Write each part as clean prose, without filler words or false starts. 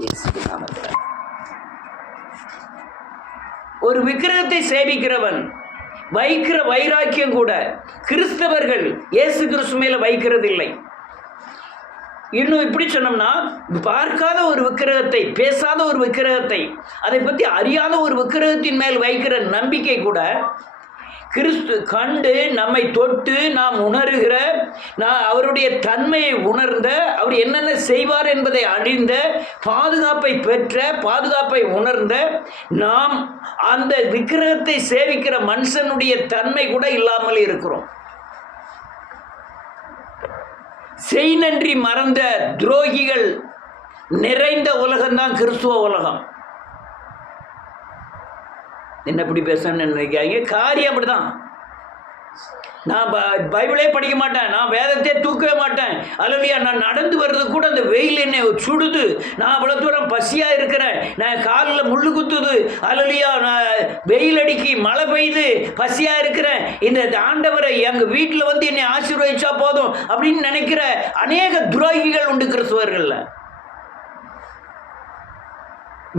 இயேசுவின் நாமத்தில். ஒரு விக்கிரகத்தை சேவிக்கிறவன் வைக்கிற வைராக்கியம் கூட கிறிஸ்தவர்கள் இயேசு கிறிஸ்து மேல வைக்கிறது இல்லை. இன்னும் இப்படி சொன்னோம்னா, பார்க்காத ஒரு விக்கிரகத்தை, பேசாத ஒரு விக்கிரகத்தை, அதை பற்றி அறியாத ஒரு விக்கிரகத்தின் மேல் வைக்கிற நம்பிக்கை கூட கிறிஸ்து கண்டு நம்மை தொட்டு நாம் உணர்கிற, அவருடைய தன்மையை உணர்ந்த, அவர் என்னென்ன செய்வார் என்பதை அறிந்த, பாதுகாப்பை பெற்ற, பாதுகாப்பை உணர்ந்த நாம் அந்த விக்கிரகத்தை சேவிக்கிற மனுஷனுடைய தன்மை கூட இல்லாமல் இருக்கிறோம். செய் நன்றி மறந்த துரோகிகள் நிறைந்த உலகம்தான் கிறிஸ்துவ உலகம். என்ன இப்படி பேசணும்னு நினைக்காங்க, காரியம் அப்படிதான். நான் பைபிளே படிக்க மாட்டேன், நான் வேதத்தையே தூக்கவே மாட்டேன். அல்லையா, நான் நடந்து வர்றது கூட அந்த வெயில் என்னை சுடுது, நான் அவ்வளோ தூரம் பசியாக இருக்கிறேன், நான் காலில் முள்ளு குத்துது, அல்லையா, நான் வெயில் அடிக்கி மழை பெய்யுது, பசியாக இருக்கிறேன், இந்த ஆண்டவரை எங்கள் வீட்டில் வந்து என்னை ஆசீர்வதிச்சா போதும் அப்படின்னு நினைக்கிற அநேக துரோகிகள் உண்டு கிறிஸ்துவர்களில்.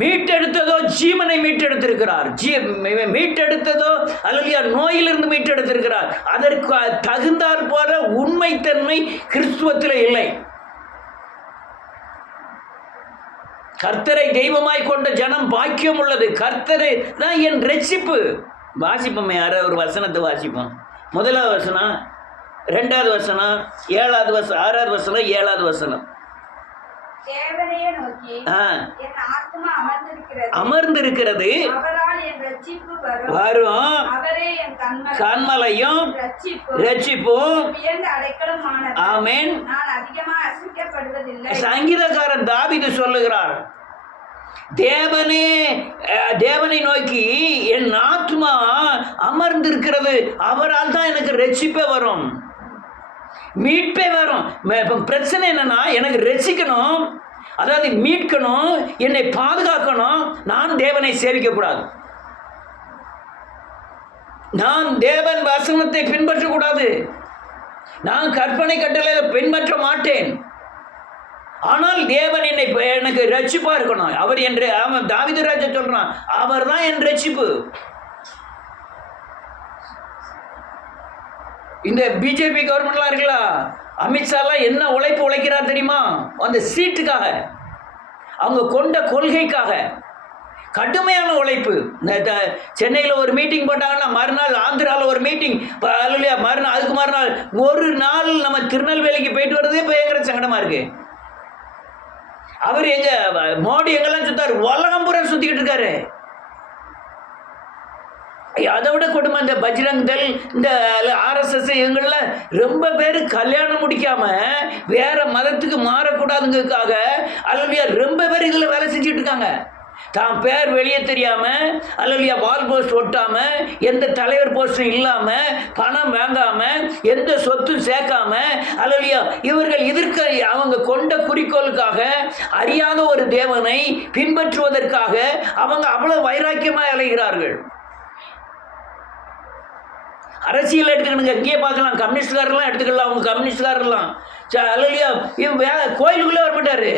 மீட்டெடுத்ததோ ஜீவனை மீட்டெடுத்திருக்கிறார், மீட்டெடுத்ததோ அல்லையா நோயிலிருந்து மீட்டெடுத்திருக்கிறார். அதற்கு தகுந்தாற் போல உண்மைத்தன்மை கிறிஸ்துவத்தில் இல்லை. கர்த்தரை தெய்வமாய் கொண்ட ஜனம் பாக்கியம் உள்ளது, கர்த்தரை தான் என் ரட்சிப்பு. வாசிப்போம், யாராவது ஒரு வசனத்தை வாசிப்போம். முதலாவது வசனம், 2வது வசனம், 7வது வசனம், 6வது வசனம், 7வது வசனம். அமர்ந்திருக்கிறது வரும் கண்மலையும் ரட்சிப்பும். ஆமென். சங்கீதக்காரன் தாவீது சொல்லுகிறார், தேவனை நோக்கி என் ஆத்மா அமர்ந்திருக்கிறது, அவரால் தான் எனக்கு ரட்சிப்பே வரும், மீட்பே வரும். பிரச்சனை என்னன்னா, எனக்கு ரட்சிக்கணும், அதாவது மீட்கணும், என்னை பாதுகாக்கணும். நான் தேவனை சேவிக்கக்கூடாது, நான் தேவன் வசனத்தை பின்பற்றக்கூடாது, நான் கற்பனை கட்டளை பின்பற்ற மாட்டேன். ஆனால் தேவன் எனக்கு ரட்சிப்பா இருக்கணும். அவர் என்று அவன் தாவீது ராஜா சொல்றான், அவர் தான் என் ரட்சிப்பு. இந்த பிஜேபி கவர்மெண்ட்லாம் இருக்குல்ல, அமித்ஷாலாம் என்ன உழைப்பு உழைக்கிறார் தெரியுமா? அந்த சீட்டுக்காக, அவங்க கொண்ட கொள்கைக்காக கடுமையான உழைப்பு. சென்னையில் ஒரு மீட்டிங் போட்டாங்கன்னா மறுநாள் ஆந்திராவில் ஒரு மீட்டிங், மறுநாள் அதுக்கு மறுநாள் ஒரு நாள் நம்ம திருநெல்வேலிக்கு போயிட்டு வர்றதே பயங்கர சங்கடமாக இருக்கு. அவர் எங்க மோடி எங்கெல்லாம் சுத்தாரு, உலகம் பூரா சுத்திக்கிட்டு இருக்காரு. அதை விட கொடுமை, இந்த பஜ்ரங் தள், இந்த RSS இவங்கள ரொம்ப பேர் கல்யாணம் முடிக்காம வேற மதத்துக்கு மாறக்கூடாதுங்கிறதுக்காக அல்லையா ரொம்ப பேர் இதில் வேலை செஞ்சுட்டு இருக்காங்க. தான் பேர் வெளியே தெரியாம, அல்லையா வால் போஸ்ட் ஒட்டாம, எந்த தலைவர் போஸ்டும் இல்லாம, பணம் வாங்காம, எந்த சொத்தும் சேர்க்காம, அல்லையா இவர்கள் எதிர்க்க அவங்க கொண்ட குறிக்கோளுக்காக, அறியாத ஒரு தேவனை பின்பற்றுவதற்காக அவங்க அவ்வளவு வைராக்கியமாக அலைகிறார்கள். அரசியல் எடுத்துக்கணுங்க, இங்கேயே பார்க்கலாம், கம்யூனிஸ்ட்காரெல்லாம் எடுத்துக்கலாம். அவங்க கம்யூனிஸ்ட்காரெல்லாம் அல்லையா கோயிலுக்குள்ளே வரமாட்டாரு.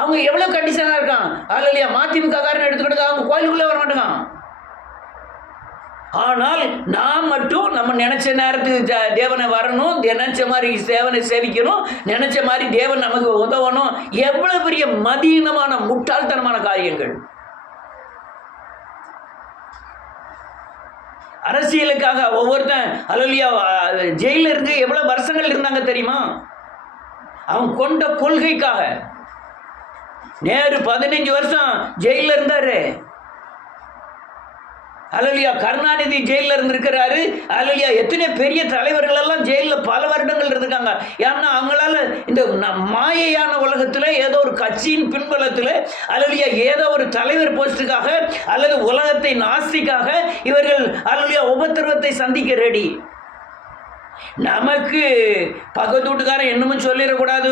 அவங்க எவ்வளோ கண்டிஷனாக இருக்கான். அல்லையா மதிமுக காரன் எடுத்துக்கிட்டு அவங்க கோயிலுக்குள்ளே வரமாட்டாங்க. ஆனால் நாம் மட்டும் நம்ம நினைச்ச நேரத்துக்கு தேவனை வரணும், நினைச்ச மாதிரி தேவனை சேவிக்கணும், நினைச்ச மாதிரி தேவன் நமக்கு உதவணும். எவ்வளவு பெரிய மதீனமான முட்டாள்தனமான காரியங்கள். அரசியலுக்காக ஒவ்வொருத்தன் அல்லையா ஜெயிலில் இருந்து எவ்வளோ வருஷங்கள் இருந்தாங்க தெரியுமா? அவன் கொண்ட கொள்கைக்காக. நேரு 15 வருஷம் ஜெயிலில் இருந்தாரு. அல்லையா கருணாநிதி ஜெயிலில் இருந்திருக்கிறாரு. அல்லையா எத்தனை பெரிய தலைவர்கள் எல்லாம் ஜெயிலில் பல வருடங்கள் இருந்திருக்காங்க. ஏன்னா அவங்களால இந்த மாயையான உலகத்தில் ஏதோ ஒரு கட்சியின் பின்பலத்தில் அல்லையா ஏதோ ஒரு தலைவர் போஸ்டுக்காக அல்லது உலகத்தை நாஸ்திக்காக இவர்கள் அல்லையா உபத்திரவத்தை சந்திக்க ரெடி. நமக்கு பக்கத்து வீட்டுக்காரன் என்னமும் சொல்லிடக்கூடாது,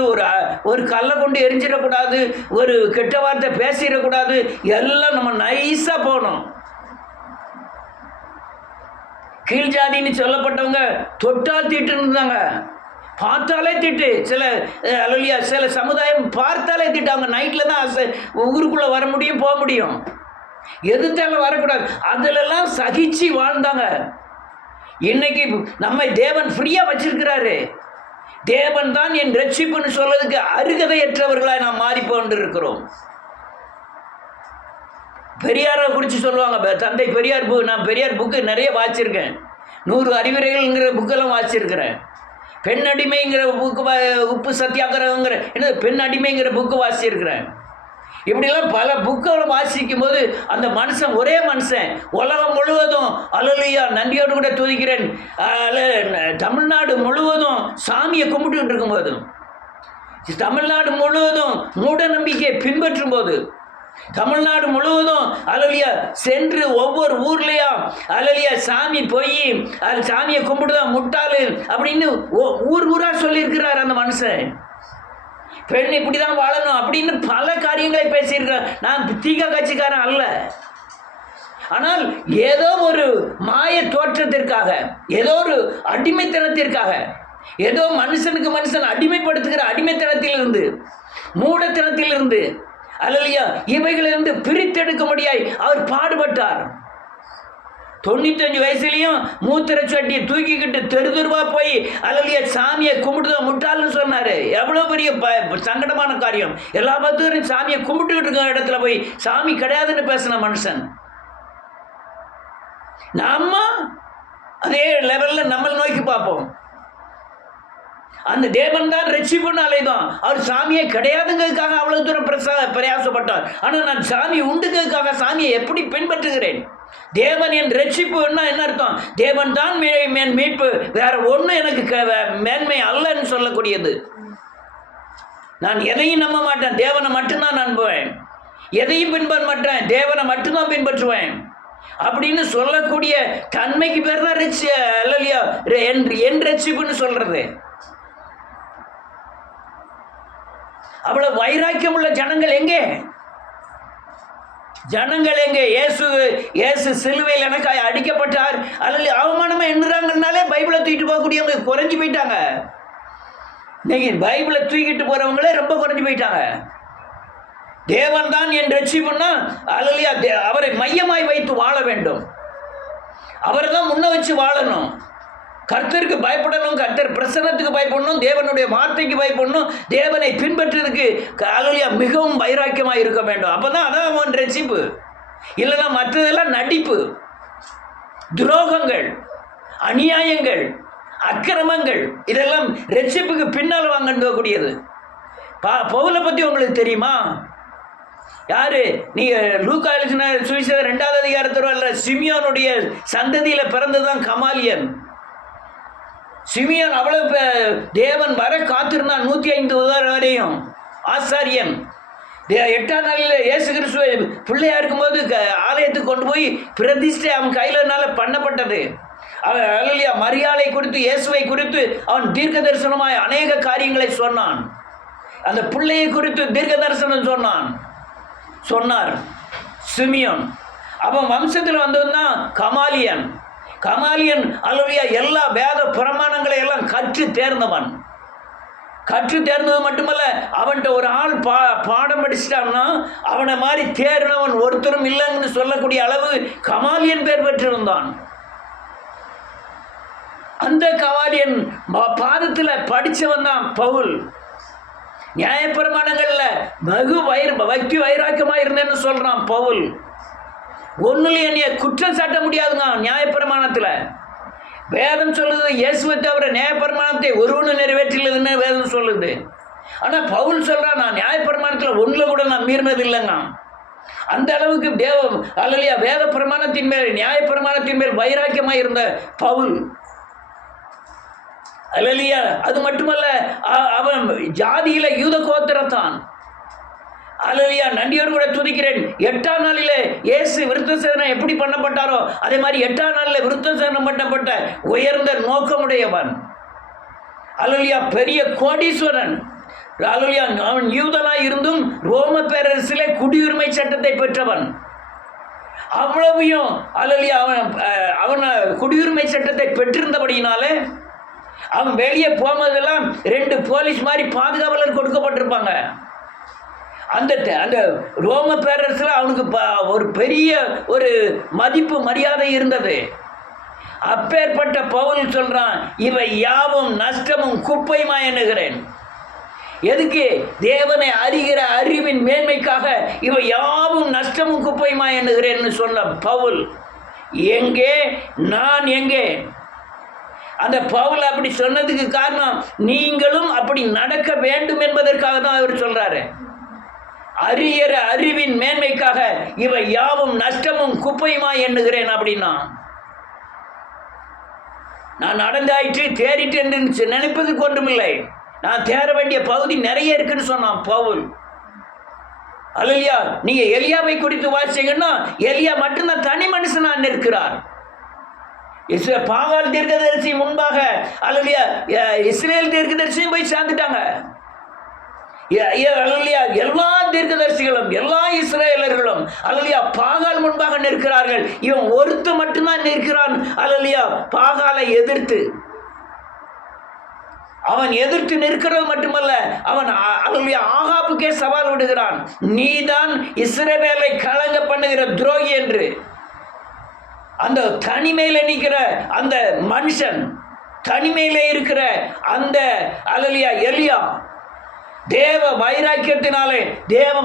ஒரு கல்லை கொண்டு எரிஞ்சிடக்கூடாது, ஒரு கெட்ட வார்த்தை பேசிடக்கூடாது, எல்லாம் நம்ம நைஸாக போகணும். கீழ் ஜாதின்னு சொல்லப்பட்டவங்க தொட்டால் தீட்டு இருந்தாங்க. பார்த்தாலே திட்டு. சில சமுதாயம் பார்த்தாலே திட்டு. அவங்க நைட்டில் தான் ஊருக்குள்ளே வர முடியும், போக முடியும். எதிர்த்தாலும் வரக்கூடாது. அதிலெல்லாம் சகிச்சு வாழ்ந்தாங்க. இன்னைக்கு நம்மை தேவன் ஃப்ரீயாக வச்சிருக்கிறாரு. தேவன் தான் என் ரட்சிப்புன்னு சொல்றதுக்கு அருகதையற்றவர்களாய் நாம் மாறிப்போன்று இருக்கிறோம். பெரியாரை குறித்து சொல்லுவாங்க, தந்தை பெரியார் நான் பெரியார் புக்கு நிறைய வாசிச்சிருக்கேன். 100 அறிவுரைகள்ங்கிற புக்கெல்லாம் வாசிச்சிருக்கிறேன். பெண் அடிமைங்கிற புக்கு, உப்பு சத்தியாகிரகங்கிற பெண் அடிமைங்கிற புக்கு வாசிச்சிருக்கிறேன். இப்படிலாம் பல புக்களை வாசிக்கும் போது அந்த மனுஷன், ஒரே மனுஷன் உலகம் முழுவதும் அல்லேலூயா நன்றியோடு கூட துதிக்கிறேன், தமிழ்நாடு முழுவதும் சாமியை கும்பிட்டுக்கிட்டு இருக்கும்போது, தமிழ்நாடு முழுவதும் மூட நம்பிக்கையை பின்பற்றும் போது, தமிழ்நாடு முழுவதும் அல்லேலூயா சென்று ஒவ்வொரு ஊர்லையா அல்லேலூயா சாமி போய் அது சாமியை கும்பிட்டுதான் முட்டாளு அப்படின்னு ஊர் ஊரா சொல்லியிருக்கிறார் அந்த மனுஷன். பெண் இப்படிதான் வாழணும் அப்படின்னு பல காரியங்களை பேசியிருக்கிறார். நான் தீகா கட்சிக்காரன் அல்ல. ஆனால் ஏதோ ஒரு மாய தோற்றத்திற்காக, ஏதோ ஒரு அடிமைத்தனத்திற்காக, ஏதோ மனுஷனுக்கு மனுஷன் அடிமைப்படுத்துகிற அடிமைத்தனத்திலிருந்து, மூடத்தனத்திலிருந்து அல்லேலூயா இவைகளிலிருந்து பிரித்தெடுக்க முடியாய் அவர் பாடுபட்டார். 95 வயசுலையும் மூத்திர சட்டியை தூக்கிக்கிட்டு தெருவா போய் அல்லேலூயா சாமியை கும்பிட்டு முட்டாள்னு சொன்னாரு. எவ்வளோ பெரிய சங்கடமான காரியம். எல்லா பக்தரும் சாமியை கும்பிட்டுக்கிட்டு இருக்க இடத்துல போய் சாமி கிடையாதுன்னு பேசின மனுஷன். நம்ம அதே லெவலில் நம்மளை நோக்கி பார்ப்போம். அந்த தேவன் தான் ரட்சிப்புனாலே தான் அவர் சாமியை கிடையாதுங்கிறதுக்காக அவ்வளவு தூரம் பிரயாசப்பட்டார். ஆனால் நான் சாமி உண்டுங்கிறதுக்காக சாமியை எப்படி பின்பற்றுகிறேன்? தேவன் என் ரட்சிப்பு என்ன அர்த்தம்? தேவன் தான் மீட்பு, வேற ஒன்று எனக்கு மேன்மை அல்லன்னு சொல்லக்கூடியது. நான் எதையும் நம்ப மாட்டேன், தேவனை மட்டும்தான் நம்புவேன். எதையும் பின்பற்ற மாட்டேன், தேவனை மட்டும்தான் பின்பற்றுவேன் அப்படின்னு சொல்லக்கூடிய தன்மைக்கு பேர் தான் அல்லேலூயா என் ரட்சிப்புன்னு சொல்றது. அவ்வளவு வைராக்கியம் உள்ள ஜனங்கள் எங்கே? ஜனங்கள் எங்கே? இயேசு சிலுவையில் எனக்காக அடிக்கப்பட்டார் அல்லது அவமானமா எண்ணுறாங்கனாலே பைபிளை தூக்கிட்டு போகக்கூடியவங்க குறைஞ்சி போயிட்டாங்க. இன்னைக்கு பைபிளை தூக்கிட்டு போறவங்களே ரொம்ப குறைஞ்சி போயிட்டாங்க. தேவன் தான் என் ரட்சிப்புன்னா அல்லேலூயா அவரை மையமாய் வைத்து வாழ வேண்டும். அவரை தான் முன்ன வச்சு வாழணும். கர்த்தருக்கு பயப்படணும், கர்த்தர் பிரசன்னத்துக்கு பயப்படணும், தேவனுடைய வார்த்தைக்கு பயப்படணும், தேவனை பின்பற்றுறதுக்கு அல்லேலூயா மிகவும் வைராக்கியமாக இருக்க வேண்டும். அப்போதான் அதான் அவன் ரட்சிப்பு. இல்லைன்னா மற்றதெல்லாம் நடிப்பு, துரோகங்கள், அநியாயங்கள், அக்கிரமங்கள், இதெல்லாம் ரட்சிப்புக்கு பின்னால் வாங்கக்கூடியது. பவுலை பற்றி உங்களுக்கு தெரியுமா? யாரு? நீங்கள் லூக்கா எழுதின சுவிசேஷம் 2வது அதிகாரத்தில் அல்ல, சிமியோனுடைய சந்ததியில் பிறந்ததுதான் கமாலியன். சிமியோன் அவ்வளவு தேவன் வர காத்திருந்தான் 105 வரையும். ஆசாரியன் 8ஆம் நாளில் இயேசு கிறிஸ்துவை பிள்ளையா இருக்கும்போது ஆலயத்துக்கு கொண்டு போய் பிரதிஷ்டை அவன் கையிலனால பண்ணப்பட்டது. அவன் அல்லேலூயா மரியாதை குறித்து, இயேசுவை குறித்து அவன் தீர்க்க தரிசனமாய் அநேக காரியங்களை சொன்னான். அந்த பிள்ளையை குறித்து தீர்க்க தரிசனம் சொன்னார் சிமியோன். அவன் வம்சத்தில் வந்ததுதான் கமாலியன். அல்லேலூயா எல்லா வேத பிரமாணங்களை எல்லாம் கற்று தேர்ந்தவன். கற்று தேர்ந்தது மட்டுமல்ல, அவன்கிட்ட ஒரு ஆள் பாடம் படிச்சிட்டான்னா அவனை மாதிரி தேர்ந்தவன் ஒருத்தரும் இல்லைன்னு சொல்லக்கூடிய அளவு கமாலியன் பேர் பெற்றிருந்தான். அந்த கமாலியன் பாதத்தில் படித்தவன் தான் பவுல். நியாயப்பிரமாணங்கள்ல வெகு வைராக்கியமாக இருந்தேன்னு சொல்றான் பவுல். ஒன்னுல என்னைய குற்றம் சாட்ட முடியாதுங்க. நியாயப்பிரமாணத்தில் வேதம் சொல்லுது, இயேசுவை தவிர நியாயப்பிரமாணத்தை ஒருவனும் நிறைவேற்றலன்னு வேதம் சொல்லுது. ஆனால் பவுல் சொல்றான், நான் நியாயப்பிரமாணத்தில் ஒன்றில் கூட நான் மீறினது இல்லைங்க. அந்த அளவுக்கு அல்லேலூயா வேத பிரமாணத்தின் மேல், நியாயப்பிரமாணத்தின் மேல் வைராக்கியமாக இருந்த பவுல். அல்லேலூயா. அது மட்டுமல்ல, அவன் ஜாதியில யூத கோத்திரத்தான். அல்லேலூயா நன்றியோடு கூட துதிக்கிறேன். 8ஆம் நாளிலே இயேசு விருத்தசேதனம் எப்படி பண்ணப்பட்டாரோ அதே மாதிரி 8ஆம் நாளில் விருத்தசேதனம் பண்ணப்பட்ட உயர்ந்த நோக்கமுடையவன். அல்லேலூயா பெரிய கோடீஸ்வரன். அல்லேலூயா அவன் யூதனாய் இருந்தும் ரோம பேரரசிலே குடியுரிமை சட்டத்தை பெற்றவன். அவ்வளவையும் அல்லேலூயா அவன் குடியுரிமை சட்டத்தை பெற்றிருந்தபடியினாலே அவன் வெளியே போகும்போதெல்லாம் 2 போலீஸ் மாதிரி பாதுகாவலர் கொடுக்கப்பட்டிருப்பாங்க. அந்த அந்த ரோம பேரரசில் அவனுக்கு ஒரு பெரிய ஒரு மதிப்பு மரியாதை இருந்தது. அப்பேற்பட்ட பவுல் சொல்றான், இவை யாவும் நஷ்டமும் குப்பையுமா எண்ணுகிறேன். எதுக்கு? தேவனை அறிகிற அறிவின் மேன்மைக்காக இவை யாவும் நஷ்டமும் குப்பையுமா எண்ணுகிறேன்னு சொன்ன பவுல் எங்கே, நான் எங்கே? அந்த பவுல் அப்படி சொன்னதுக்கு காரணம் நீங்களும் அப்படி நடக்க வேண்டும் என்பதற்காக தான் அவர் சொல்றாரு. அறிகிற அறிவின் மேன்மைக்காக இவை யாவும் நஷ்டமும் குப்பையுமா எண்ணுகிறேன் அப்படின்னா, நான் நடந்தாயிற்று தேறிட்டு என்று நினைப்பதுக்கு ஒன்றுமில்லை, நான் தேர வேண்டிய பகுதி நிறைய இருக்குன்னு சொன்னான் பவுல். அல்லேலூயா. நீங்க எலியாவை குறித்து வாசிச்சீங்கன்னா எலியா மட்டும்தான் தனி மனுஷனா நிற்கிறார். பாகால் தீர்க்கதரிசி முன்பாக அல்லேலூயா இஸ்ரேல் தீர்க்கதரிசியும் போய் சேர்ந்துட்டாங்க. அல்லேலூயா எல்லா தீர்க்கதரிசிகளும் எல்லா இஸ்ரேலர்களும் அல்லேலூயா பாகால் முன்பாக நிற்கிறார்கள். இவன் ஒருத்த மட்டும்தான் நிற்கிறான் அல்லேலூயா பாகாலை எதிர்த்து. அவன் எதிர்த்து நிற்கிறது மட்டுமல்ல, அவன் அல்லேலூயா ஆகாபுக்கே சவால் விடுகிறான், நீதான் இஸ்ரவேலை கலங்க பண்ணுகிற துரோகி என்று. அந்த தனிமையில நிற்கிற அந்த மனுஷன், தனிமையில இருக்கிற அந்த அல்லேலூயா எலியா தேவ வைராக்கியத்தினாலே தேவ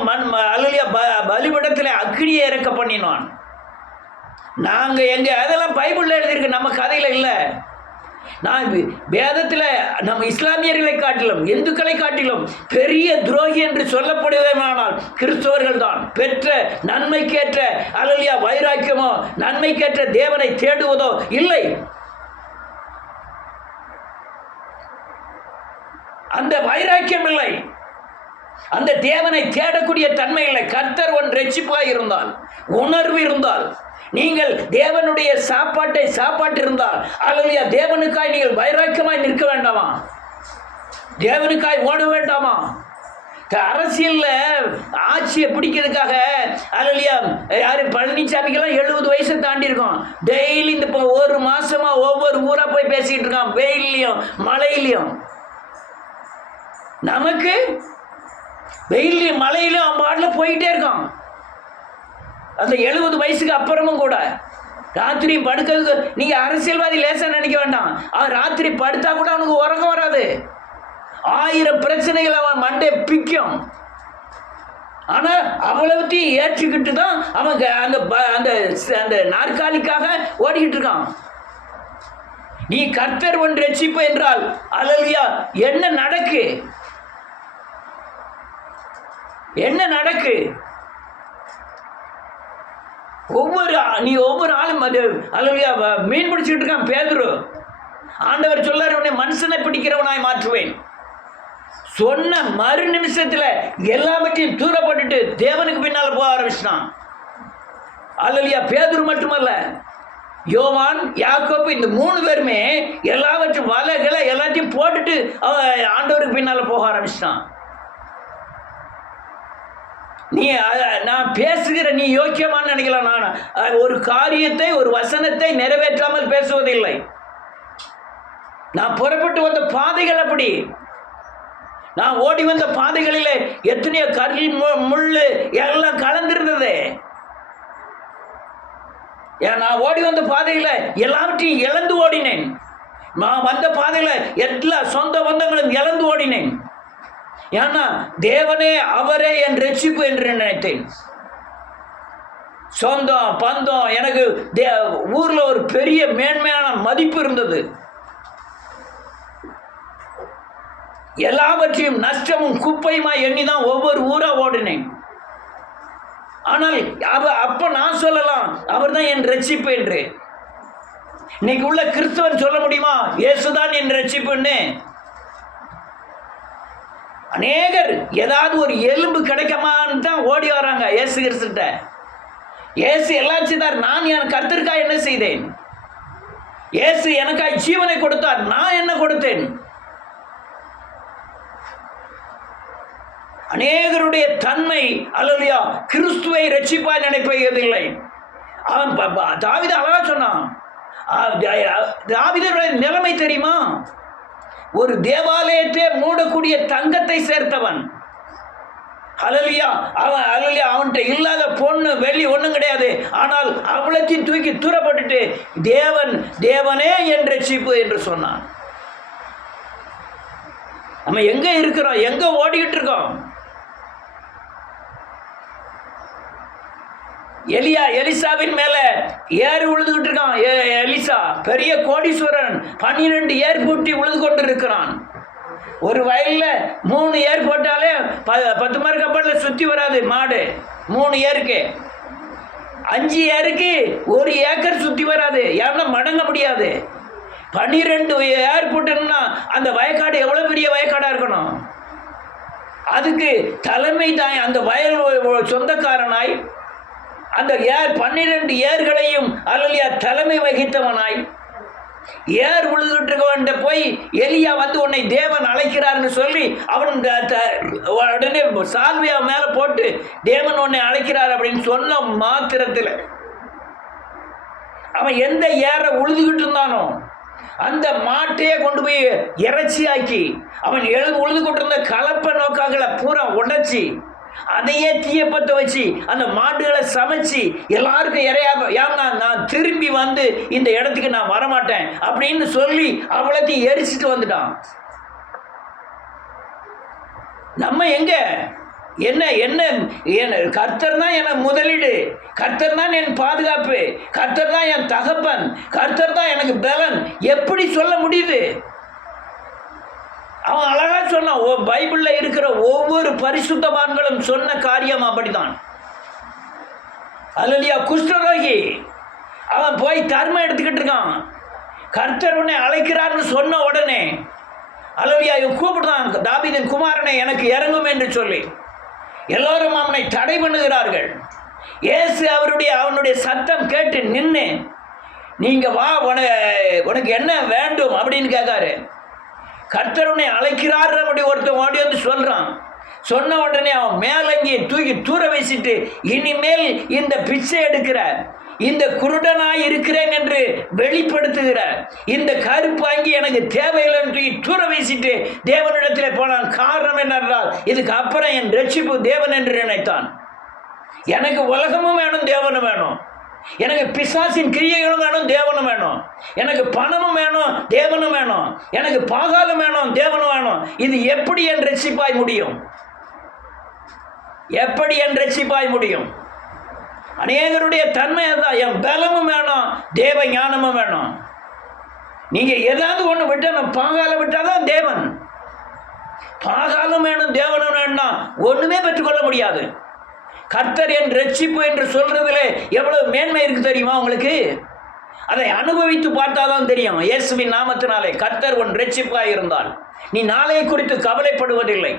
அல்லேலூயா பலிபீடத்திலே அக்கினியை இறக்க பண்ணினான். நாங்க எங்க அதெல்லாம் பைபிள்ல எழுதியிருக்கு, நம்ம கதையில இல்லை. நான் வேதத்தில் நம்ம இஸ்லாமியர்களை காட்டிலும் இந்துக்களை காட்டிலும் பெரிய துரோகி என்று சொல்லப்படுவதானால் கிறிஸ்தவர்கள் தான். பெற்ற நன்மைக்கேற்ற அல்லேலூயா வைராக்கியமோ நன்மைக்கேற்ற தேவனை தேடுவதோ இல்லை. அந்த வைராக்கியம் இல்லை, அந்த தேவனை தேடக்கூடிய தன்மை இல்லை. கர்த்தர் ஒன் ரட்சிப்பாய் இருந்தால், உணர்வு இருந்தால், நீங்கள் தேவனுடைய சாப்பாட்டு இருந்தால் அல்லேலூயா தேவனுக்காய் நீங்கள் வைராக்கியமாய் நிற்க வேண்டாமா? தேவனுக்காய் ஓட வேண்டாமா? அரசியல்ல ஆட்சியை பிடிக்கிறதுக்காக அல்லேலூயா யாரு பழனிசாமிக்கெல்லாம் 70 வயசை தாண்டி இருக்கும். டெய்லி இந்த ஒரு மாசமா ஒவ்வொரு ஊரா போய் பேசிட்டு இருக்கான், வெயிலையும் மழையிலையும். நமக்கு வெயிலையும் மழையிலையும் அவன் பாட்டில் போயிட்டே இருக்கான். அந்த 70 வயசுக்கு அப்புறமும் கூட ராத்திரி படுக்கிறதுக்கு நீங்க அரசியல்வாதி லேசா நினைக்க வேண்டாம். அவன் ராத்திரி படுத்தா கூட அவனுக்கு உறக்கம் வராது. 1000 பிரச்சனைகள் அவன் மண்டை பிக்கும். ஆனா அவ்வளவுத்தையும் ஏற்றுக்கிட்டு தான் அவன் அந்த நாற்காலிக்காக ஓடிக்கிட்டு இருக்கான். நீ கர்த்தர் ஒன்று ரட்சிப்பு என்றால் அல்லேலூயா என்ன நடக்கு? என்ன நடக்கு? ஒவ்வொரு ஆளும் அல்லேலூயா மீன் பிடிச்சிட்டு இருக்கான் பேதுரு. ஆண்டவர் சொல்லார், உன்னை மனுஷனை பிடிக்கிறவனாய் மாற்றுவேன். சொன்ன மறு நிமிஷத்துல எல்லாவற்றையும் தூரப்பட்டுட்டு தேவனுக்கு பின்னால போக ஆரம்பிச்சிட்டான். அல்லேலூயா பேதுரு மட்டுமல்ல, யோவான் யாக்கோபு இந்த 3 பேருமே எல்லாவற்றையும் வலைகளை எல்லாத்தையும் போட்டுட்டு ஆண்டவருக்கு பின்னால போக ஆரம்பிச்சிட்டான். நீ நான் பேசுகிற நீ யோக்கியமானு நினைக்கலாம். நான் ஒரு காரியத்தை ஒரு வசனத்தை நிறைவேற்றாமல் பேசுவதில்லை. நான் புறப்பட்டு வந்த பாதைகள் அப்படி. நான் ஓடி வந்த பாதைகளிலே எத்தனையோ கல் முள்ளு எல்லாம் கலந்திருந்தது. நான் ஓடி வந்த பாதையில எல்லாவற்றையும் இழந்து ஓடினேன். நான் வந்த பாதையில எல்லா சொந்த பந்தங்களும் இழந்து ஓடினேன். ஏன்னா தேவனே அவரே என் ரட்சிப்பு என்று நினைத்தேன். சொந்தம் பந்தம் எனக்கு ஊர்ல ஒரு பெரிய மேன்மையான மதிப்பு இருந்தது. எல்லாவற்றையும் நஷ்டமும் குப்பையுமா எண்ணிதான் ஒவ்வொரு ஊரா ஓடினேன். ஆனால் அப்ப நான் சொல்லலாம் அவர் தான் என் ரட்சிப்பு என்று. இன்னைக்கு உள்ள கிறிஸ்தவன் சொல்ல முடியுமா இயேசுதான் என் ரட்சிப்புன்னு? அநேகர் ஏதாவது ஒரு எலும்பு கிடைக்குமான்னு தான் ஓடி வராங்க இயேசு கிறிஸ்துட்ட. இயேசு எல்லாம் செய்தார், நான் என் கர்த்தருக்காய் என்ன செய்தேன்? இயேசு எனக்காய் ஜீவனை கொடுத்தார், நான் என்ன கொடுத்தேன்? அநேகருடைய தன்மை அல்லேலூயா கிறிஸ்துவை ரட்சிப்பாய் நினைப்பதில்லை. அவன் தாவீது அழகா சொன்னான். தாவீதுடைய நிலைமை தெரியுமா? ஒரு தேவாலயத்தை மூடக்கூடிய தங்கத்தை சேர்த்தவன். ஹல்லேலூயா. அவன்கிட்ட இல்லாத பொண்ணு வெள்ளி ஒன்றும் கிடையாது. ஆனால் அவ்வளத்தையும் தூக்கி தூரப்பட்டுட்டு தேவனே என் ரட்சிப்பு என்று சொன்னான். நம்ம எங்க இருக்கிறோம்? எங்க ஓடிக்கிட்டு இருக்கோம்? எலிசாவின் மேல ஏறு உழுதுகிட்டு இருக்கான். எலிசா பெரிய கோடீஸ்வரன், 12 ஏர் பூட்டி உழுது கொண்டு இருக்கிறான். ஒரு வயல்ல 3 ஏர் போட்டாலே 10 மரம் கப்பலில் சுத்தி வராது மாடு. 3 ஏருக்கு 5 ஏருக்கு 1 ஏக்கர் சுத்தி வராது. ஏன்னா மடங்க முடியாது. 12 ஏர் போட்டோம்னா அந்த வயக்காடு எவ்வளவு பெரிய வயக்காடா இருக்கணும். அதுக்கு தலைமை தான் அந்த வயல் சொந்தக்காரனாய் அந்த 12 ஏர்களையும் அல்லையா தலைமை வகித்தவனாய் ஏர் உழுதுட்டு போய் எலியா வந்து உன்னை தேவன் அழைக்கிறார்னு சொல்லி அவன் உடனே சால்வியா மேல போட்டு தேவன் உன்னை அழைக்கிறார் அப்படின்னு சொன்ன மாத்திரத்தில் அவன் எந்த ஏற உழுதுகிட்டு இருந்தானோ அந்த மாட்டையே கொண்டு போய் இறைச்சியாக்கி அவன் உழுது கொண்டிருந்த கலப்பை நோக்காகளை பூரா உடைச்சி அதையே தீயப்பத்த வச்சு அந்த மாடுகளை சமைச்சு எல்லாருக்கும் ஏன்னா நான் திரும்பி வந்து இந்த இடத்துக்கு நான் வரமாட்டேன் அப்படின்னு சொல்லி அவ்வளோத்தையும் எரிச்சிட்டு வந்துட்டான். நம்ம எங்க என்ன கர்த்தர் தான் என முதலீடு, கர்த்தர் தான் என் பாதுகாப்பு, கர்த்தர் தான் என் தகப்பன், கர்த்தர் தான் எனக்கு பலன் எப்படி சொல்ல முடியுது? அவன் அழகா சொன்னான். பைபிள்ல இருக்கிற ஒவ்வொரு பரிசுத்தவான்களும் சொன்ன காரியம் அப்படித்தான். அல்லேலூயா. குஷ்டரோகி அவன் போய் தர்மம் எடுத்துக்கிட்டு இருக்கான். கர்த்தர் உன்னை அழைக்கிறார்னு சொன்ன உடனே அல்லேலூயா இவன் கூப்பிடுதான், தாவீதின் குமாரனை எனக்கு இறங்கும் என்று சொல்லி எல்லோரும் அவனை தடை பண்ணுகிறார்கள். இயேசு அவனுடைய சத்தம் கேட்டு நின்று நீங்க வா, உனக்கு என்ன வேண்டும் அப்படின்னு கேட்காரு. கர்த்தருனை அழைக்கிறார் அப்படி ஒருத்தன் ஓடி வந்து சொல்றான். சொன்ன உடனே அவன் மேலங்கி தூக்கி தூர வீசிட்டு இனிமேல் இந்த பிச்சை எடுக்கிற இந்த குருடனாய் இருக்கிறேன் என்று வெளிப்படுத்துகிற இந்த கருப்பாங்கி எனக்கு தேவையில்லைன்னு தூக்கி தூர வீசிட்டு தேவனிடத்தில் போனான். காரணம் என்னென்றால் இதுக்கு அப்புறம் என் ரட்சிப்பு தேவன் என்று நினைத்தான். எனக்கு உலகமும் வேணும், தேவனும் வேணும். எனக்கு பிசாசின் கிரியைகளும் வேணும், தேவனும் வேணும். எனக்கு பணமும் வேணும், தேவனும் வேணும். எனக்கு பாகாலும் வேணும், தேவனும் வேணும். இது எப்படி என் ரட்சிப்பாய் முடியும்? எப்படி என் ரட்சிப்பாய் முடியும்? அநேகருடைய தன்மை அதுதான். என் பலமும் வேணும், தேவ ஞானமும் வேணும். நீங்க ஏதாவது ஒண்ணு விட்டா, பாகால விட்டாதான் தேவன். பாகாலும் வேணும், தேவனும் வேணும்னா ஒண்ணுமே பெற்றுக்கொள்ள முடியாது. கர்த்தர் என் ரட்சிப்பு என்று சொல்றதுல எவ்வளவு மேன்மை இருக்கு தெரியுமா உங்களுக்கு? அதை அனுபவித்து பார்த்தாதான் தெரியும். இயேசுவின் நாமத்தினாலே கர்த்தர் உன் ரட்சிப்பாய் இருந்தால் நீ நாளையை குறித்து கவலைப்படுவதில்லை.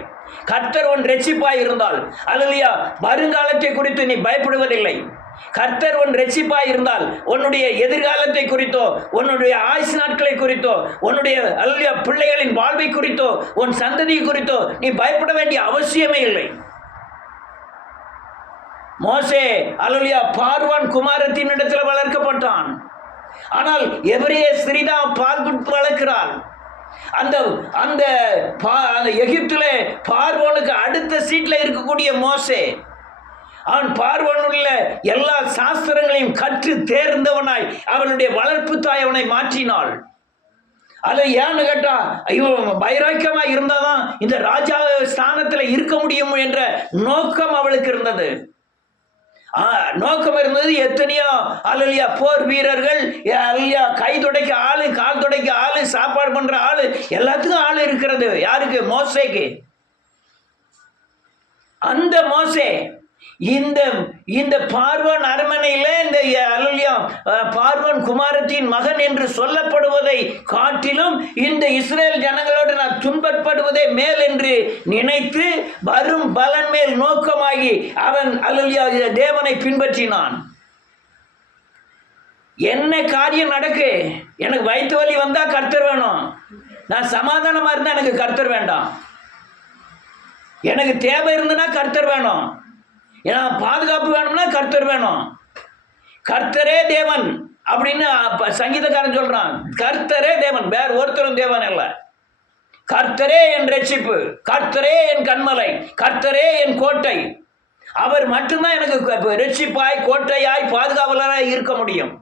கர்த்தர் உன் ரட்சிப்பாய் இருந்தால் அல்லேலூயா வருங்காலத்தை குறித்து நீ பயப்படுவதில்லை. கர்த்தர் உன் ரட்சிப்பாய் இருந்தால் உன்னுடைய எதிர்காலத்தை குறித்தோ, உன்னுடைய ஆயுசு நாட்களை குறித்தோ, உன்னுடைய அல்லேலூயா பிள்ளைகளின் வாழ்வை குறித்தோ, உன் சந்ததி குறித்தோ நீ பயப்பட வேண்டிய அவசியமே இல்லை. மோசே அல்லேலூயா பார்வான் குமாரத்தின் இடத்துல வளர்க்கப்பட்டான். ஆனால் எபிரேய ஸ்திரீதான் பால் கொடுத்து வளர்க்கிறாள். அந்த எகிப்திலே பார்வோனுக்கு அடுத்த சீட்ல இருக்கக்கூடிய மோசே அவன் பார்வோனுள்ள எல்லா சாஸ்திரங்களையும் கற்று தேர்ந்தவனாய் அவனுடைய வளர்ப்பு தாய் அவனை மாற்றினாள். அது ஏன்னு கேட்டா இவன் வைராக்கியமா இருந்தாதான் இந்த ராஜா ஸ்தானத்துல இருக்க முடியும் என்ற நோக்கம் அவளுக்கு இருந்தது. நோக்கம் இருந்தது. எத்தனையோ அல்லேலூயா போர் வீரர்கள், அல்லேலூயா கை துடைக்க ஆளு, கால் துடைக்க ஆளு, சாப்பாடு பண்ற ஆளு, எல்லாத்துக்கும் ஆளு இருக்கிறது. யாருக்கு? மோசேக்கு. அந்த மோசே இந்த பார்வோன் அரண்மனையில இந்த அல்லேலூயா பார்வோன் குமாரத்தின் மகன் என்று சொல்லப்படுவதை காட்டிலும் இந்த இஸ்ரேல் ஜனங்களோடு நான் துன்பப்படுவதே மேல் என்று நினைத்து வரும் பலன் மேல் நோக்கமாகி அவன் அல்லேலூயா தேவனை பின்பற்றினான். என்ன காரியம் நடக்கு? எனக்கு வயிற்று வலி வந்தா கர்த்தர் வேணும், நான் சமாதானமா இருந்தா எனக்கு கர்த்தர் வேண்டாம். எனக்கு தேவை இருந்ததுன்னா கர்த்தர் வேணும், ஏன்னா பாதுகாப்பு வேணும்னா கர்த்தர் வேணும். கர்த்தரே தேவன் அப்படின்னு சங்கீதக்காரன் சொல்றான். கர்த்தரே தேவன், வேற ஒருத்தரும் தேவன் இல்லை. கர்த்தரே என் ரட்சிப்பு, கர்த்தரே என் கன்மலை, கர்த்தரே என் கோட்டை. அவர் மட்டும்தான் எனக்கு ரட்சிப்பாய், கோட்டையாய், பாதுகாவலராய் இருக்க முடியும்.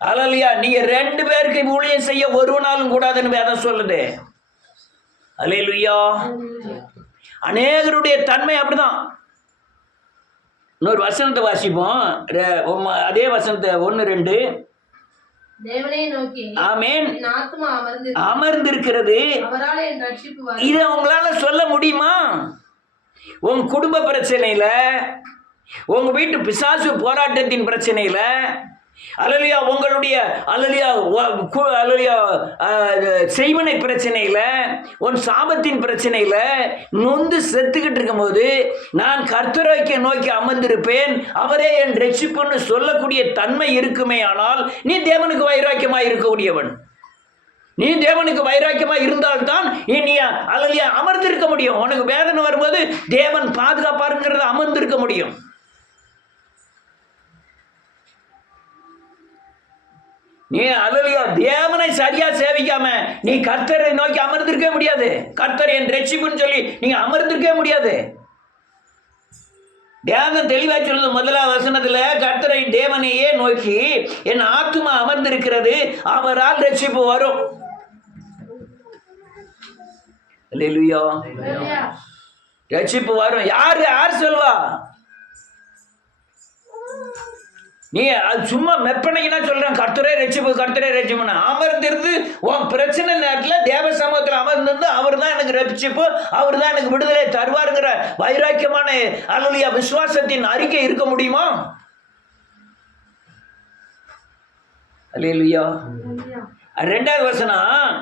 அல்லேலூயா. நீங்க 2 பேருக்கு ஊழியம் செய்ய ஒரு நாளும் கூடாதுன்னு வேதம் சொல்லுது. அல்லேலூயா. அநேகருடைய தன்மை அப்படிதான். இன்னொரு வசனத்தை வாசிப்போம். அதே வசனத்தை 1-2. தேவனை நோக்கி ஆமென் என் ஆத்துமா அமர்ந்திருக்கிறது. அவராலே என் ரட்சிப்பு வரும். இதை உங்களால சொல்ல முடியுமா? உங்க குடும்ப பிரச்சனையில, உங்க வீட்டு பிசாசு போராட்டத்தின் பிரச்சனையில, அல்லேலூயா, உங்களுடைய அல்லேலூயா செய்வனை பிரச்சனையில, உன் சாபத்தின் பிரச்சனையில நொந்து செத்துக்கிட்டு இருக்கும்போது, நான் கர்த்தரை நோக்கி அமர்ந்திருப்பேன், அவரே என் ரட்சிப்புன்னு சொல்லக்கூடிய தன்மை இருக்குமே. ஆனால் நீ தேவனுக்கு வைராக்கியமாய் இருக்கக்கூடியவன். நீ தேவனுக்கு வைராக்கியமாக இருந்தால்தான் நீ அல்லேலூயா அமர்ந்திருக்க முடியும். உனக்கு வேதனை வரும்போது தேவன் பாதுகாப்பாருங்கிறத அமர்ந்திருக்க முடியும். நீ அல்லேலூயா தேவனை சரியா சேவிக்காம நீ கர்த்தரை நோக்கி அமர்ந்திருக்க முடியாது. கர்த்தர் என் ரட்சிப்புன்னு சொல்லி நீங்க அமர்ந்திருக்க முடியாது. வேதம் தெளிவா சொல்லுது. 1 வசனத்துல கர்த்தரை தேவனையே நோக்கி என் ஆத்துமா அமர்ந்திருக்கிறது, அவரால் ரட்சிப்பு வரும். அல்லேலூயா. ரட்சிப்பு வரும். யார் சொல்வா? நீ அது சும்மா மெப்பனைக்குன்னா சொல்றேன் கர்த்தரே ரட்சிப்பு, கர்த்தரே ரட்சிப்புன்னு. அமர்ந்திருந்து உன் பிரச்சனை நேரத்தில் தேவ சமூகத்தில் அமர்ந்திருந்து அவர் தான் எனக்கு ரட்சிப்பு, அவர் தான் எனக்கு விடுதலை தருவாருங்கிற வைராக்கியமான அல்லேலூயா விசுவாசத்தின் அறிக்கை இருக்க முடியுமா? அல்லேலூயா. 2வது வசனம்,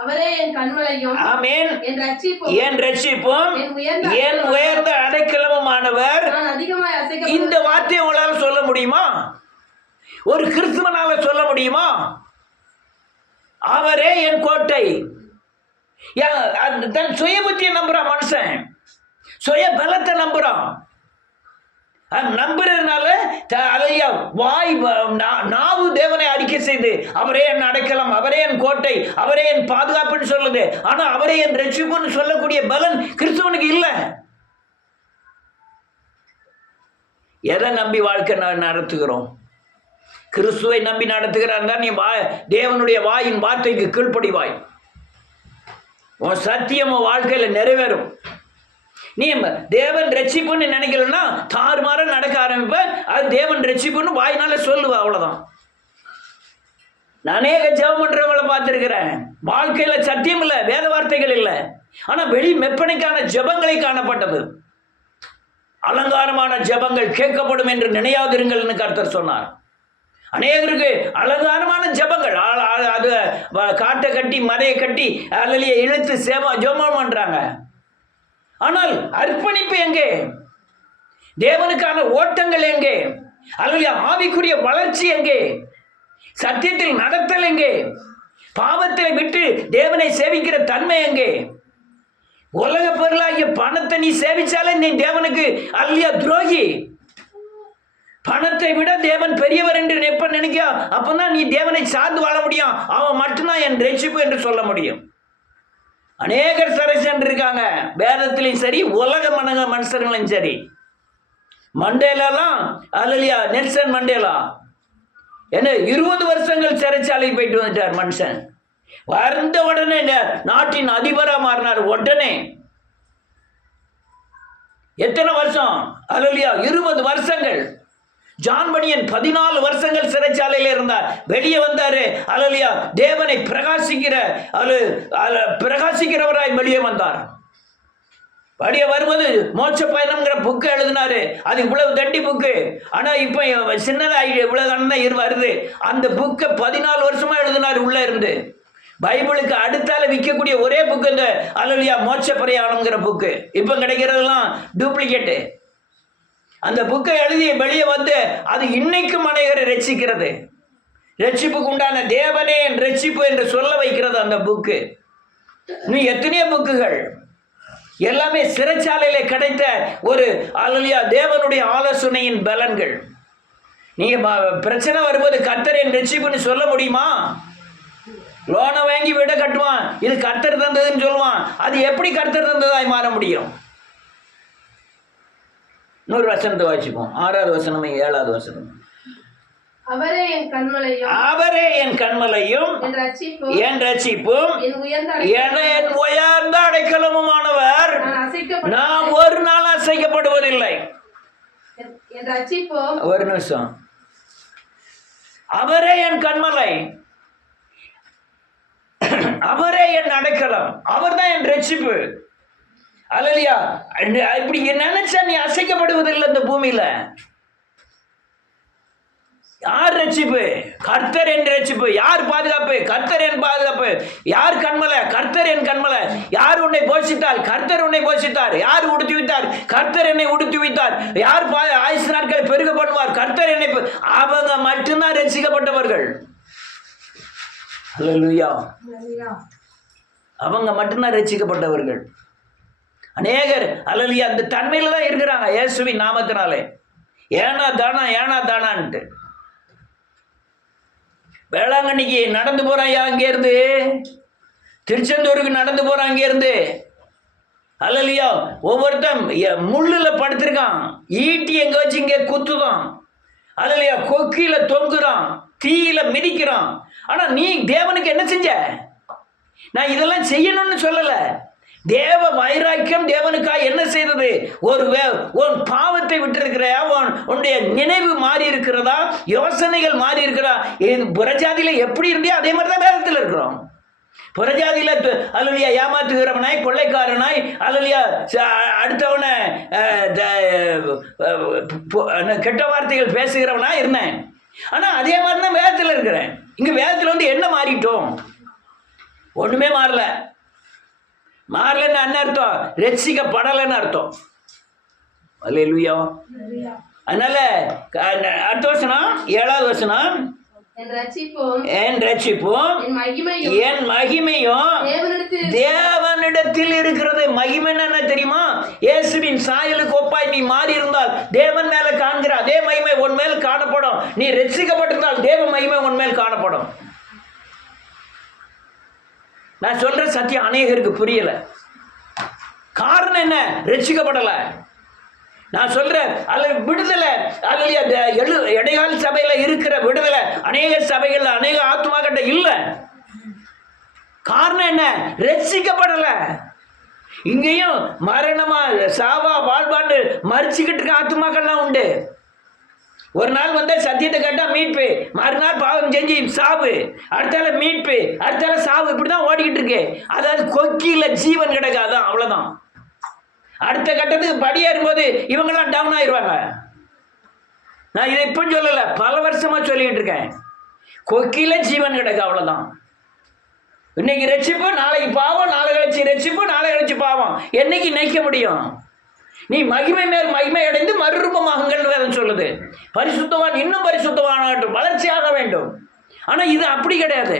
அவரே என் கன்மலையும் ஆமென் என் ரட்சிப்பும் என் உயர்ந்த அடைக்கலமுமானவர். இந்த வார்த்தையை உங்களால சொல்ல முடியுமா? ஒரு கிறிஸ்துவனால சொல்ல முடியுமா? அவரே என் கோட்டை. தன் சுய புத்தியை நம்புறான் மனுஷன், சுய பலத்தை நம்புறான். நம்புறதுனால நாவு தேவனை அறிக்கை செய்து அவரே என் அடைக்கலம், அவரே என் கோட்டை, அவரே என் பாதுகாப்புன்னு சொல்லுது. ஆனா அவரே என் ரட்சிப்புன்னு சொல்லக்கூடிய பலன் கிறிஸ்துவனுக்கு இல்லை. எதை நம்பி வாழ்க்கை நடத்துகிறோம்? கிறிஸ்துவை நம்பி நடத்துகிறான். நீ தேவனுடைய வாயின் வார்த்தைக்கு கீழ்ப்படிவாய், உன் சத்தியம் வாழ்க்கையில நிறைவேறும். நீ தேவன் ரட்சிப்புன்னு நினைக்கலன்னா தாறுமாற நடக்க ஆரம்பிப்ப. அது தேவன் ரட்சிப்புன்னு வாயினால சொல்லுவா, அவ்வளவுதான். நான் அநேக ஜெபம் பண்றவங்களை பார்த்திருக்கிறேன். வாழ்க்கையில சத்தியம் இல்லை, வேத வார்த்தைகள் இல்லை, ஆனா வெளி மெப்பனைக்கான ஜெபங்களை காணப்பட்டது. அலங்காரமான ஜெபங்கள் கேட்கப்படும் என்று நினையாதிருங்கள்னு கர்த்தர் சொன்னார். அநேகருக்கு அலங்காரமான ஜெபங்கள், அது காட்டை கட்டி மறையை கட்டி அல்லேலூயா இழுத்து ஜெபம் பண்றாங்க. ஆனால் அர்ப்பணிப்பு எங்கே? தேவனுக்கான ஓட்டங்கள் எங்கே? அல்லேலூயா ஆவிக்குரிய வளர்ச்சி எங்கே? சத்தியத்தில் நடத்தல் எங்கே? பாவத்தை விட்டு தேவனை சேவிக்கிற தன்மை எங்கே? உலக பொருளாகிய பணத்தை நீ சேவிச்சாலே நீ தேவனுக்கு அல்லேலூயா துரோகி. பணத்தை விட தேவன் பெரியவர் என்று எப்ப நினைக்க, அப்பதான் நீ தேவனை சார்ந்து வாழ முடியும். அவன் மட்டும்தான் என் ரட்சிப்பு என்று சொல்ல முடியும். அநேகர் சிறை சென்றிருக்காங்க, வேதத்திலையும் சரி உலக மனுஷர்களும் சரி. மண்டேலாம் அல்லேலூயா, நெல்சன் மண்டேலா என்ன 20 வருஷங்கள் சிறைச்சாலை போயிட்டு வந்துட்டார் மனுஷன். வந்த உடனே நாட்டின் அதிபரா மாறினார். உடனே எத்தனை வருஷம்? அல்லேலூயா 20 வருஷங்கள். ஜான் பனியன் 14 வருஷங்கள் சிறைச்சாலையில் இருந்தார். வெளியே வந்தாரு. அல்லேலூயா தேவனை பிரகாசிக்கிறவராய் வெளியே வந்தார். வெளியே வரும்போது மோட்ச பயணம்ங்கிற புக்கு எழுதினாரு. அது இவ்வளவு தண்டி புக்கு, ஆனா இப்ப சின்னதாக இவ்வளவு வருது. அந்த புக்கை 14 வருஷமா எழுதினார் உள்ள இருந்து. பைபிளுக்கு அடுத்தால விற்கக்கூடிய ஒரே புக்கு இந்த அல்லேலூயா மோட்ச பிரயாணம்ங்கிற புக்கு. இப்ப கிடைக்கிறதெல்லாம் டூப்ளிகேட்டு. அந்த புக்கை எழுதி வெளியே வந்து அது இன்னைக்கும் அநேகரை ரட்சிக்கிறது. ரட்சிப்புக்கு உண்டான தேவனே என் ரட்சிப்பு என்று சொல்ல வைக்கிறது அந்த புக்கு. இன்னும் எத்தனையோ புக்குகள் எல்லாமே சிறைச்சாலையில கிடைத்த ஒரு அல்லேலூயா தேவனுடைய ஆலோசனையின் பலன்கள். நீங்க பிரச்சனை வரும்போது கர்த்தர் என் ரட்சிப்புன்னு சொல்ல முடியுமா? லோனை வாங்கி வீடை கட்டுவான், இது கர்த்தர் தந்ததுன்னு சொல்லுவான். அது எப்படி கர்த்தர் தந்ததாய் மாற முடியும்? இன்னொரு வசனத்தை வாசிப்போம். 6வது வசனம் 7வது வசனம். அவரே என் கண்மலையும் அவரே என் கண்மலையும் என் ரட்சிப்பும் என் உயர்ந்த அடைக்கலமுமானவர், நான் ஒரு நாள் அசைக்கப்படுவதில்லை. ஒரு நிமிஷம். அவரே என் கண்மலை, அவரே என் அடைக்கலம், அவர் தான் என் ரட்சிப்பு. அல்லையா? இப்படி நினைச்சா நீ அசைக்கப்படுவதில்லை இந்த பூமியில. யார் ரட்சிப்பு? கர்த்தர் என் ரட்சிப்பு. யார் பாதுகாப்பு? கர்த்தர் என் பாதுகாப்பு. யார் கண்மலை? கர்த்தர் என் கண்மலை. யார் உன்னை போஷித்தார்? கர்த்தர் உன்னை போஷித்தார். யார் உடுத்தி வைத்தார்? கர்த்தர் என்னை உடுத்தி வைத்தார். யார் ஆயுசு நாட்களை பெருக பண்ணுவார்? கர்த்தர் என்னை. அவங்க மட்டும்தான் ரட்சிக்கப்பட்டவர்கள். அல்லேலூயா. அவங்க மட்டும்தான் ரட்சிக்கப்பட்டவர்கள். அநேகர் அல்லேலூயா அந்த தன்மையில தான் இருக்கிறாங்க இயேசுவின் நாமத்தினாலே. ஏனா தானான்ட்டு வேளாங்கண்ணிக்கு நடந்து போறான், அங்கேருந்து திருச்செந்தூருக்கு நடந்து போறான், அங்கேருந்து அல்லையா ஒவ்வொருத்தன் முள்ளுல படுத்திருக்கான், ஈட்டி எங்க வச்சு இங்கே குத்துதான், அல்லையா கொக்கில தொங்குறான், தீயில மிதிக்கிறான். ஆனா நீ தேவனுக்கு என்ன செஞ்ச? நான் இதெல்லாம் செய்யணும்னு சொல்லல. தேவ வைராக்கியம் தேவனுக்காக என்ன செய்தது? உன் பாவத்தை விட்டிருக்கிறையா? உன்னுடைய நினைவு மாறி இருக்கிறதா? யோசனைகள் மாறி இருக்கிறதா? புறஜாதியில எப்படி இருந்தியோ அதே மாதிரி தான் வேதத்தில் இருக்கிறோம். புறஜாதியில அல்லையா ஏமாற்றுகிறவனாய், கொள்ளைக்காரனாய், அல்லையா அடுத்தவனை கெட்ட வார்த்தைகள் பேசுகிறவனாய் இருந்தேன். ஆனா அதே மாதிரி தான் வேதத்தில் இருக்கிறேன். இங்க வேதத்தில் வந்து என்ன மாறிட்டோம்? ஒண்ணுமே மாறல. மாறலன்னு என்ன அர்த்தம்? ரட்சிக்கப்படலைன்னு அர்த்தம். அல்லேலூயா. அதனால அடுத்த வசனம் 7வது வசனம். என் ரட்சிப்பும் என் மகிமையும் தேவனிடத்தில் இருக்கிறது. மகிமைன்னு என்ன தெரியுமா? இயேசுவின் சாயலுக்கு ஒப்பாய் நீ மாறி இருந்தால் தேவன் மேல காண்கிற அதே மகிமை உன் மேல் காணப்படும். நீ ரட்சிக்கப்பட்டிருந்தால் தேவ மகிமை உன் மேல் காணப்படும். நான் சொல்ற சத்தியம் அநேகருக்கு புரியல. காரணம் என்ன? ரட்சிக்கப்படல. நான் சொல்றேன் அல்லது விடுதலை, அல்லது இடைக்கால சபையில இருக்கிற விடுதலை அநேக சபைகள்ல அநேக ஆத்மாக்கிட்ட இல்ல. காரணம் என்ன? ரட்சிக்கப்படல. இங்கேயும் மரணமா சாவா வாழ்வாண்டு மறிச்சுக்கிட்டு இருக்க ஆத்மாக்கள்லாம் உண்டு. ஒரு நாள் வந்தா சத்தியத்தை கேட்டா மீட்பு, மறுநாள் பாவம் செஞ்சு சாவு, அடுத்தால மீட்பு, அடுத்தால சாவு, இப்படிதான் ஓடிக்கிட்டு இருக்கு. அதாவது கொக்கியில ஜீவன் கிடைக்காதான், அவ்வளவுதான். அடுத்த கட்டத்துக்கு படியேறும்போது இவங்கெல்லாம் டவுன் ஆயிடுவாங்க. நான் இதை இப்ப சொல்லல, பல வருஷமா சொல்லிக்கிட்டு இருக்கேன். கொக்கியில ஜீவன் கிடைக்க, அவ்வளவுதான். இன்னைக்கு ரட்சிப்பு, நாளைக்கு பாவம், நாளை கழிச்சு ரட்சிப்பு, நாளை கழிச்சு பாவம். என்னைக்கு நினைக்க முடியும்? நீ மகிமை மேல் மகிமை அடைந்து மறுரூபமாகுங்கள் வேதம் சொல்லுது. பரிசுத்தவான் இன்னும் பரிசுத்தவானாகட்டும், வளர்ச்சியாக வேண்டும். ஆனா இது அப்படி கிடையாது.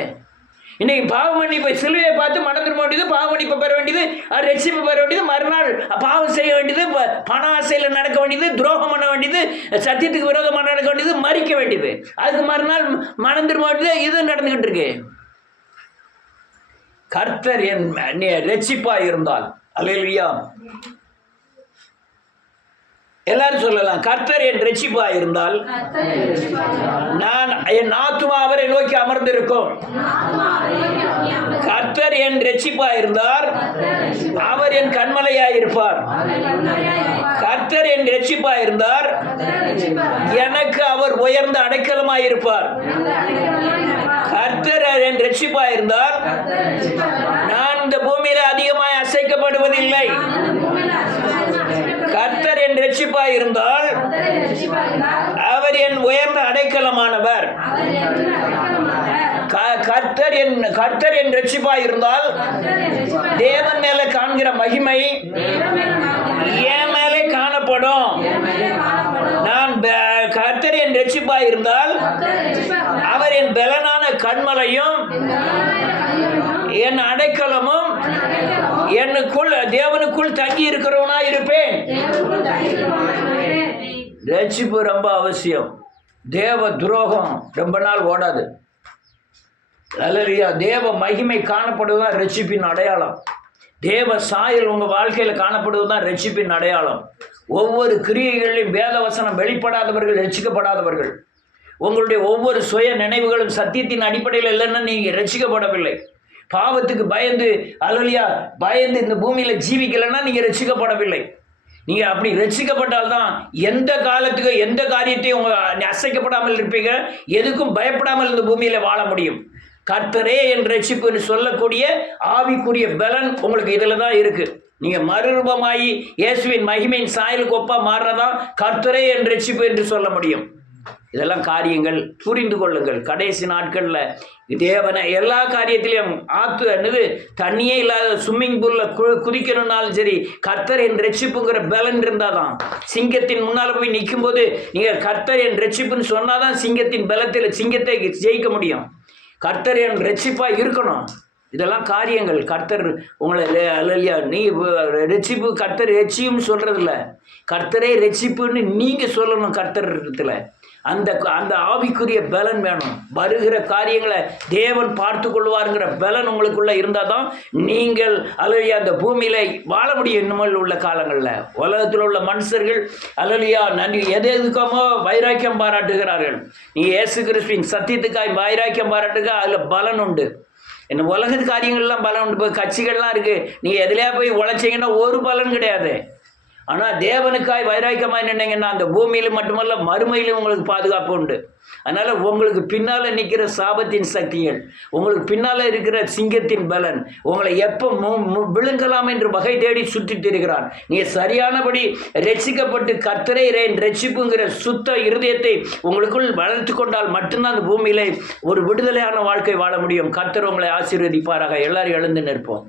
இன்னைக்கு பாவ மன்னிப்பை சிலுவையை பார்த்து மனம் திரும்ப வேண்டியது, பாவ மன்னிப்பை பெற வேண்டியது, ரட்சிப்பு பெற வேண்டியது, மறுநாள் பாவம் செய்ய வேண்டியது, பண ஆசையில் நடக்க வேண்டியது, துரோகம் பண்ண வேண்டியது, சத்தியத்துக்கு விரோதமாக நடக்க வேண்டியது, மறிக்க வேண்டியது, அதுக்கு மறுநாள் மனம் திரும்ப வேண்டியது. இது நடந்துகிட்டு இருக்கு. கர்த்தர் என் ரட்சிப்பா இருந்தால், அல்லேலூயா, எல்லாரும் சொல்லலாம், கர்த்தர் என் ரட்சிப்பா இருந்தால் நான் என் ஆத்துமா அவரை நோக்கி அமர்ந்திருக்கும். கர்த்தர் என் ரட்சிப்பா இருந்தார், அவர் என் கண்மலையாய் இருப்பார். கர்த்தர் என் ரட்சிப்பா இருந்தார், எனக்கு அவர் உயர்ந்த அடைக்கலமாய் இருப்பார். கர்த்தர் என் ரட்சிப்பா இருந்தார், நான் இந்த பூமியில அதிகமாய் அசைக்கப்படுவதில்லை. கர்த்தர் என் ரட்சிப்பாய் இருந்தால் அவர் என் உயர்ந்த அடைக்கலமானவர். கர்த்தர் என் ரட்சிப்பாய் இருந்தால் தேவன் மேல காண்கிற மகிமை என் மேலே காணப்படும். நான் கர்த்தர் என் ரட்சிப்பாய் இருந்தால் அவர் என் பலனான கண்மலையும் என் அடைக்கலமும் என்னுக்குள் தேவனுக்குள் தங்கி இருக்கிறவனா இருப்பேன். ரட்சிப்பு ரொம்ப அவசியம். தேவ துரோகம் ரொம்ப நாள் ஓடாது. அல்லேலூயா. தேவ மகிமை காணப்படுவதுதான் ரட்சிப்பின் அடையாளம். தேவ சாயல் உங்கள் வாழ்க்கையில் காணப்படுவதுதான் ரட்சிப்பின் அடையாளம். ஒவ்வொரு கிரியைகளிலும் வேத வசனம் வெளிப்படாதவர்கள் ரட்சிக்கப்படாதவர்கள். உங்களுடைய ஒவ்வொரு சுய நினைவுகளும் சத்தியத்தின் அடிப்படையில் இல்லைன்னா நீங்கள் ரட்சிக்கப்படவில்லை. பாவத்துக்கு பயந்து அல்லேலூயா பயந்து இந்த பூமியில் ஜீவிக்கலைன்னா நீங்கள் ரட்சிக்கப்படவில்லை. நீங்கள் அப்படி ரட்சிக்கப்பட்டால்தான் எந்த காலத்துக்கு எந்த காரியத்தையும் உங்கள் அசைக்கப்படாமல் இருப்பீங்க. எதுக்கும் பயப்படாமல் இந்த பூமியில் வாழ முடியும். கர்த்தரே என் ரட்சிப்பு என்று சொல்லக்கூடிய ஆவிக்குரிய பலன் உங்களுக்கு இதில் தான் இருக்குது. நீங்கள் மறுரூபமாகி இயேசுவின் மகிமையின் சாயலுக்கு ஒப்பா மாறுறதான் கர்த்தரே என் ரட்சிப்பு என்று சொல்ல முடியும். இதெல்லாம் காரியங்கள் புரிந்து கொள்ளுங்கள். கடைசி நாட்களில் தேவனை எல்லா காரியத்திலையும் என்னது தண்ணியே இல்லாத ஸ்விம்மிங் பூலில் குதிக்கணும்னாலும் சரி கர்த்தர் என் ரட்சிப்புங்கிற பலன் இருந்தால் தான். சிங்கத்தின் முன்னால் போய் நிற்கும் போது நீங்கள் கர்த்தர் என் ரட்சிப்புன்னு சொன்னால் தான் சிங்கத்தின் பலத்தில் சிங்கத்தை ஜெயிக்க முடியும். கர்த்தர் என் ரட்சிப்பாக இருக்கணும். இதெல்லாம் காரியங்கள். கர்த்தர் உங்களை அல்லையா நீ ரட்சிப்பு கர்த்தர் ரட்சிப்புன்னு சொல்கிறதில்ல, கர்த்தரே ரட்சிப்புன்னு நீங்கள் சொல்லணும். கர்த்தர் இடத்துல அந்த அந்த ஆவிக்குரிய பலன் வேணும். வருகிற காரியங்களை தேவன் பார்த்து கொள்வாருங்கிற பலன் உங்களுக்குள்ளே இருந்தால் தான் நீங்கள் அல்லையா அந்த பூமியில் வாழ முடியும். இன்னும் உள்ள காலங்களில் உலகத்தில் உள்ள மனுஷர்கள் அல்லையா நன்றி எதுக்காமோ வைராக்கியம் பாராட்டுகிறார்கள். நீ இயேசு கிறிஸ்துவின் சத்தியத்துக்காய் வைராக்கியம் பாராட்டுக, அதில் பலன் உண்டு. என்ன உலகத்து காரியங்கள்லாம் பலன் உண்டு. இப்போ கட்சிகள்லாம் இருக்குது, நீங்கள் எதுலையா போய் உழைச்சிங்கன்னா ஒரு பலன் கிடையாது. ஆனால் தேவனுக்காய் வைராக்கியமாக நின்னீங்கன்னா அந்த பூமியிலும் மட்டுமல்ல மறுமையிலும் உங்களுக்கு பாதுகாப்பு உண்டு. அதனால் உங்களுக்கு பின்னால் நிற்கிற சாபத்தின் சக்திகள், உங்களுக்கு பின்னால் இருக்கிற சிங்கத்தின் பலன் உங்களை எப்போ விழுங்கலாம் என்று வகை தேடி சுற்றிட்டு இருக்கிறான். நீங்கள் சரியானபடி ரட்சிக்கப்பட்டு கர்த்தரே ரட்சிப்புங்கிற சுத்த இருதயத்தை உங்களுக்குள் வளர்த்து கொண்டால் மட்டும்தான் அந்த பூமியிலே ஒரு விடுதலையான வாழ்க்கை வாழ முடியும். கர்த்தர் உங்களை ஆசீர்வதிப்பாராக. எல்லாரும் எழுந்து நிற்போம்.